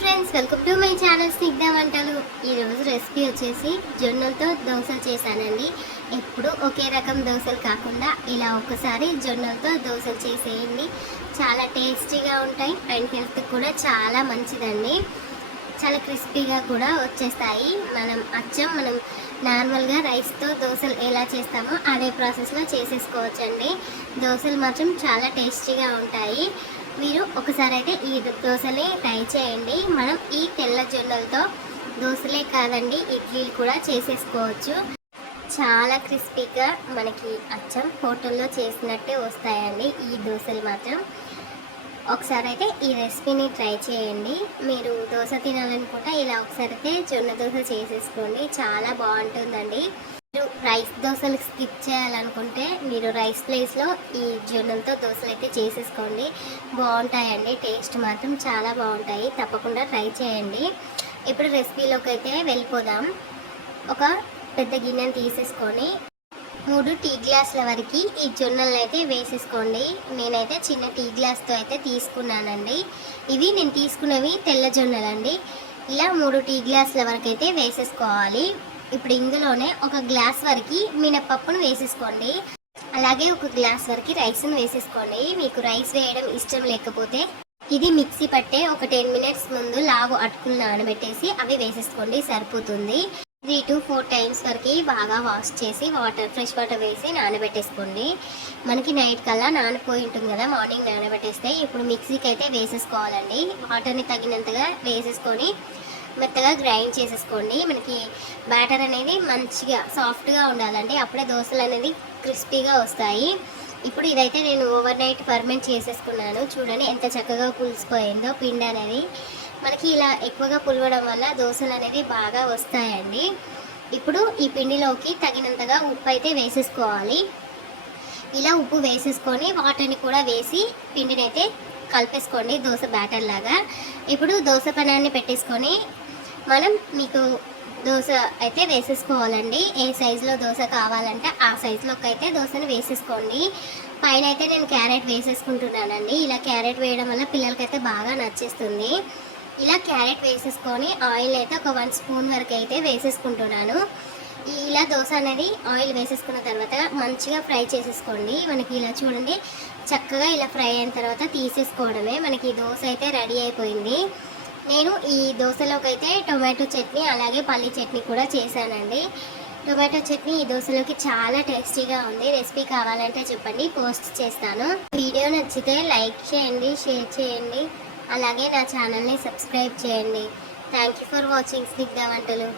Friends, welcome to my channel Snigdha వంటలు. ఈరోజు recipe వచ్చేసి జొన్నలతో దోశలు చేశానండి. ఎప్పుడు ఒకే రకం దోశలు కాకుండా ఇలా ఒకసారి జొన్నలతో దోశలు చేసేయండి. చాలా టేస్టీగా ఉంటాయి అండ్ హెల్త్ కూడా చాలా మంచిదండి. చాలా క్రిస్పీగా కూడా వచ్చేస్తాయి. మనం నార్మల్గా రైస్తో దోశలు ఎలా చేస్తామో అదే ప్రాసెస్లో చేసేసుకోవచ్చండి. దోశలు మాత్రం చాలా టేస్టీగా ఉంటాయి. మీరు ఒకసారి అయితే ఈ దోశని ట్రై చేయండి. మనం ఈ తెల్ల జొన్నలతో దోశలే కాదండి, ఇడ్లీలు కూడా చేసేసుకోవచ్చు. చాలా క్రిస్పీగా మనకి అచ్చం హోటల్లో చేసినట్టే వస్తాయండి ఈ దోశలు మాత్రం. ఒకసారి అయితే ఈ రెసిపీని ట్రై చేయండి. మీరు దోశ తినాలనుకుంటే ఇలా ఒకసారి అయితే జొన్న దోశ చేసేసుకోండి, చాలా బాగుంటుందండి. మీరు రైస్ దోశలు స్కిప్ చేయాలనుకుంటే మీరు రైస్ ప్లేస్లో ఈ జొన్నలతో దోశలు అయితే చేసేసుకోండి, బాగుంటాయండి. టేస్ట్ మాత్రం చాలా బాగుంటాయి, తప్పకుండా ట్రై చేయండి. ఇప్పుడు రెసిపీలోకి అయితే వెళ్ళిపోదాం. ఒక పెద్ద గిన్నెని తీసేసుకొని 3 టీ గ్లాసుల వరకు ఈ జొన్నలను అయితే వేసేసుకోండి. నేనైతే చిన్న టీ గ్లాస్తో అయితే తీసుకున్నానండి. ఇవి నేను తీసుకున్నవి తెల్ల జొన్నలండి. ఇలా 3 టీ గ్లాసుల వరకు అయితే వేసేసుకోవాలి. ఇప్పుడు ఇందులోనే ఒక గ్లాస్ వరకు మినపప్పును వేసేసుకోండి. అలాగే ఒక గ్లాస్ వరకు రైస్ను వేసేసుకోండి. మీకు రైస్ వేయడం ఇష్టం లేకపోతే ఇది మిక్సీ పట్టే ఒక 10 మినిట్స్ ముందు లావు అటుకులు నానబెట్టేసి అవి వేసేసుకోండి, సరిపోతుంది. 3 to 4 టైమ్స్ వరకు బాగా వాష్ చేసి ఫ్రెష్ వాటర్ వేసి నానబెట్టేసుకోండి. మనకి నైట్ కల్లా నానిపోయి ఉంటుంది కదా, మార్నింగ్ నానబెట్టేస్తే ఇప్పుడు మిక్సీకి అయితే వేసేసుకోవాలండి. వాటర్ని తగినంతగా వేసేసుకొని మెత్తగా గ్రైండ్ చేసేసుకోండి. మనకి బ్యాటర్ అనేది మంచిగా సాఫ్ట్గా ఉండాలండి, అప్పుడే దోశలు అనేది క్రిస్పీగా వస్తాయి. ఇప్పుడు ఇదైతే నేను ఓవర్ నైట్ ఫర్మెంట్ చేసేసుకున్నాను. చూడండి ఎంత చక్కగా పులిసిపోయిందో పిండి అనేది. మనకి ఇలా ఎక్కువగా పులవడం వల్ల దోశలు అనేది బాగా వస్తాయండి. ఇప్పుడు ఈ పిండిలోకి తగినంతగా ఉప్పు అయితే వేసేసుకోవాలి. ఇలా ఉప్పు వేసేసుకొని వాటర్ని కూడా వేసి పిండిని అయితే కలిపేసుకోండి దోశ బ్యాటర్ లాగా. ఇప్పుడు దోశ పెనాన్ని పెట్టేసుకొని మీకు దోశ అయితే వేసేసుకోవాలండి. ఏ సైజులో దోశ కావాలంటే ఆ సైజులోకి అయితే దోశను వేసేసుకోండి. పైన అయితే నేను క్యారెట్ వేసేసుకుంటున్నానండి. ఇలా క్యారెట్ వేయడం వల్ల పిల్లలకైతే బాగా నచ్చేస్తుంది. ఇలా క్యారెట్ వేసేసుకొని ఆయిల్ అయితే ఒక 1 స్పూన్ వరకు అయితే వేసేసుకుంటున్నాను. ఇలా దోశ అనేది ఆయిల్ వేసేసుకున్న తర్వాత మంచిగా ఫ్రై చేసేసుకోండి. మనకి ఇలా చూడండి చక్కగా ఇలా ఫ్రై అయిన తర్వాత తీసేసుకోవడమే. మనకి దోశ అయితే రెడీ అయిపోయింది. నేను ఈ దోశలోకి అయితే టొమాటో చట్నీ అలాగే పల్లీ చట్నీ కూడా చేశానండి. టొమాటో చట్నీ ఈ దోశలోకి చాలా టేస్టీగా ఉంది. రెసిపీ కావాలంటే చెప్పండి, పోస్ట్ చేస్తాను. వీడియో నచ్చితే లైక్ చేయండి, షేర్ చేయండి, అలాగే నా ఛానల్ని సబ్స్క్రైబ్ చేయండి. Thank you for watching Snigdha వంటలు.